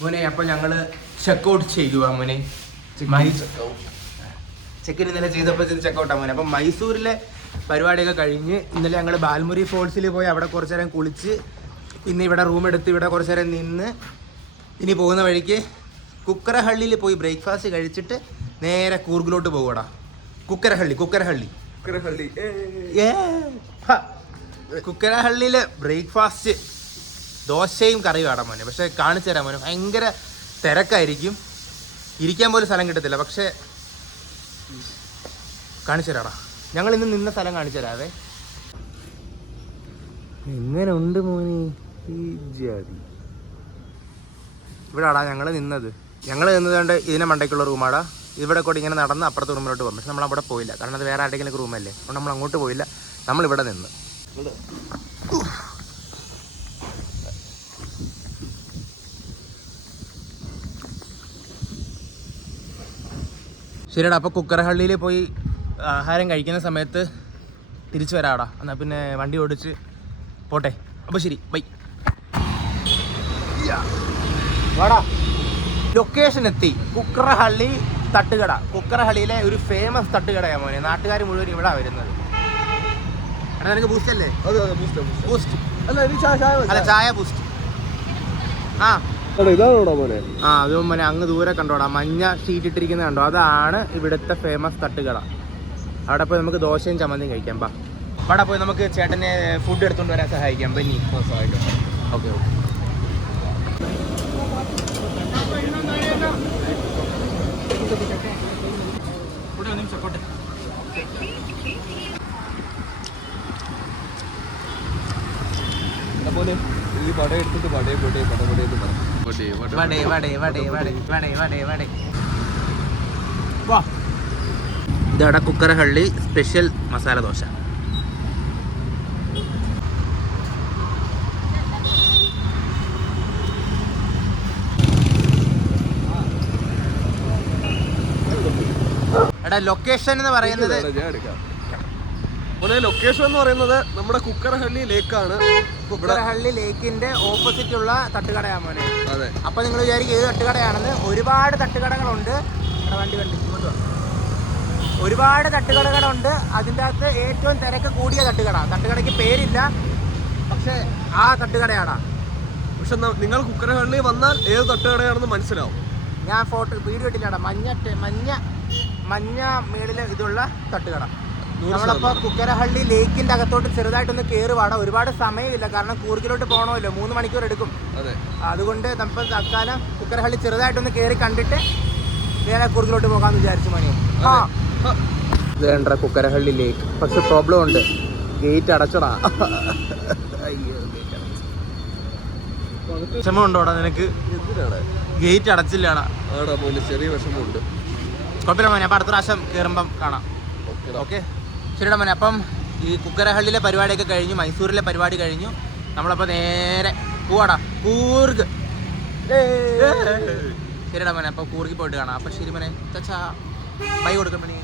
മോനെ അപ്പൊ ഞങ്ങള് ചെക്കൗട്ട് ചെയ്യുക മോനെ. ചെക്കിന് ഇന്നലെ ചെയ്തപ്പോൾ ചെക്കൗട്ടാ മോനെ. അപ്പം മൈസൂരിലെ പരിപാടിയൊക്കെ കഴിഞ്ഞ് ഇന്നലെ ഞങ്ങൾ ബാൽമുരി ഫോൾസിൽ പോയി അവിടെ കുറച്ചു നേരം കുളിച്ച് പിന്നെ ഇവിടെ റൂം എടുത്ത് ഇവിടെ കുറച്ചു നേരം നിന്ന് ഇനി പോകുന്ന വഴിക്ക് കുക്കരഹള്ളിയിൽ പോയി ബ്രേക്ക്ഫാസ്റ്റ് കഴിച്ചിട്ട് നേരെ കൂർഗിലോട്ട് പോകൂടാ. കുക്കരഹള്ളിയിലെ ബ്രേക്ക്ഫാസ്റ്റ് ദോശയും കറിയും ആടാ മോനെ. പക്ഷെ കാണിച്ചു തരാം മോനെ, ഭയങ്കര തിരക്കായിരിക്കും, ഇരിക്കാൻ പോലും സ്ഥലം കിട്ടത്തില്ല. പക്ഷെ കാണിച്ചു തരാടാ, ഞങ്ങൾ ഇന്ന് നിന്ന സ്ഥലം കാണിച്ചു തരാവേ. എങ്ങനെ ഉണ്ട് മോനെ ഈ ജാതി. ഇവിടെ ആടാ ഞങ്ങൾ നിന്നത്. ഞങ്ങൾ നിന്നതുകൊണ്ട് ഇതിനെ മണ്ടയ്ക്കുള്ള റൂമാടാ. ഇവിടെ കൂടി ഇങ്ങനെ നടന്ന് അപ്പുറത്തെ റൂമിലോട്ട് പോകും. പക്ഷെ നമ്മളവിടെ പോയില്ല, കാരണം അത് വേറെ ആരുടെയെങ്കിലും റൂമല്ലേ. അതുകൊണ്ട് നമ്മൾ അങ്ങോട്ട് പോയില്ല, നമ്മളിവിടെ നിന്ന്. ശരിയടാ, അപ്പോൾ കുക്കരഹള്ളിയിൽ പോയി ആഹാരം കഴിക്കുന്ന സമയത്ത് തിരിച്ചു വരാടാ. എന്നാൽ പിന്നെ വണ്ടി ഓടിച്ച് പോട്ടെ. അപ്പോൾ ശരി, ബൈ. വാടാ, ലൊക്കേഷൻ എത്തി. കുക്കരഹള്ളി തട്ടുകട. കുക്കരഹള്ളിയിലെ ഒരു ഫേമസ് തട്ടുകടയാണ് മോനെ. നാട്ടുകാർ മുഴുവൻ ഇവിടെ വരുന്നത്. എടാ നിനക്ക് ബൂസ്റ്റ് അല്ലേ? ബൂസ്റ്റ് അല്ല, ചായ ബൂസ്റ്റ്. ഇതാണോടാ മോനെ? അതും മോനെ അങ്ങ് ദൂരെ കണ്ടോടാ, മഞ്ഞ ഷീറ്റ് ഇട്ടിരിക്കുന്നത് കണ്ടോ, അതാണ് ഇവിടുത്തെ ഫേമസ് തട്ടുകട. അവിടെ പോയി നമുക്ക് ദോശയും ചമ്മന്തിയും കഴിക്കാം. അവിടെ പോയി നമുക്ക് ചേട്ടനെ ഫുഡ് എടുത്തുകൊണ്ട് വരാൻ സഹായിക്കാം. ബന്നി സഹായിക്കാം. Okay okay. ഈ വട എടുത്തിട്ട് ഇതാടാ കുക്കരഹള്ളി സ്പെഷ്യൽ മസാല ദോശ. എടാ ലൊക്കേഷൻ എന്ന് പറയുന്നത് ലൊക്കേഷൻ എന്ന് പറയുന്നത് നമ്മുടെ കുക്കരഹള്ളി ലേക്കാണ്. കുക്കരഹള്ളി ലേക്കിന്റെ ഓപ്പോസിറ്റ് ഉള്ള തട്ടുകടയാണ് മോനെ. അതെ. അപ്പൊ നിങ്ങൾ വിചാരിക്കും ഏത് തട്ടുകടയാണെന്ന്. ഒരുപാട് തട്ടുകടകളുണ്ട്. ഒരുപാട് തട്ടുകടകളുണ്ട്. അതിൻ്റെ അകത്ത് ഏറ്റവും തിരക്ക് കൂടിയ തട്ടുകട. തട്ടുകടയ്ക്ക് പേരില്ല, പക്ഷെ ആ തട്ടുകടയാടാ. പക്ഷെ നിങ്ങൾ കുക്കരഹള്ളി വന്നാൽ ഏത് തട്ടുകടയാണെന്ന് മനസ്സിലാവും. ഞാൻ വീഡിയോ ഇട്ടില്ലാടാ. മഞ്ഞ മേളില് ഇതുള്ള തട്ടുകട. നമ്മളപ്പോ കുക്കരഹള്ളി ലേക്കിന്റെ അകത്തോട്ട് ചെറുതായിട്ടൊന്ന് കയറുവാടാ. ഒരുപാട് സമയമില്ല, കാരണം കൂർഗിലോട്ട് പോകണമല്ലോ, 3 മണിക്കൂർ എടുക്കും. അതുകൊണ്ട് നമ്മൾ തൽക്കാലം കുക്കരഹള്ളി ചെറുതായിട്ടൊന്ന് കയറി കണ്ടിട്ട് നേരെ കൂർഗിലോട്ട് പോകാന്ന് വിചാരിച്ചു മണി. ഇതേണ്ട കുക്കരഹള്ളി ലേക്ക്. പക്ഷെ പ്രോബ്ലം ഉണ്ട്, ഗേറ്റ് അടച്ചടാ. വിഷമമുണ്ടോടാ നിനക്ക്? ഗേറ്റ് അടച്ചില്ലാടാ. ചെറിയ വിഷമമുണ്ട്. കുഴപ്പമില്ല മോനെ, അപ്പൊ അടുത്ത പ്രാവശ്യം കയറുമ്പം കാണാം. ഓക്കെ ശരിടാ മോനെ. അപ്പം ഈ കുക്കരഹള്ളിയിലെ പരിപാടിയൊക്കെ കഴിഞ്ഞു, മൈസൂരിലെ പരിപാടി കഴിഞ്ഞു. നമ്മളപ്പോൾ നേരെ പോവാടാ കൂർഗ്. ശരിടാ മോനെ, അപ്പോൾ കൂർഗിൽ പോയിട്ട് കാണാം. അപ്പം ശരി മോനെ, ചച്ചാ ബൈ കൊടുക്കണം മോനെ.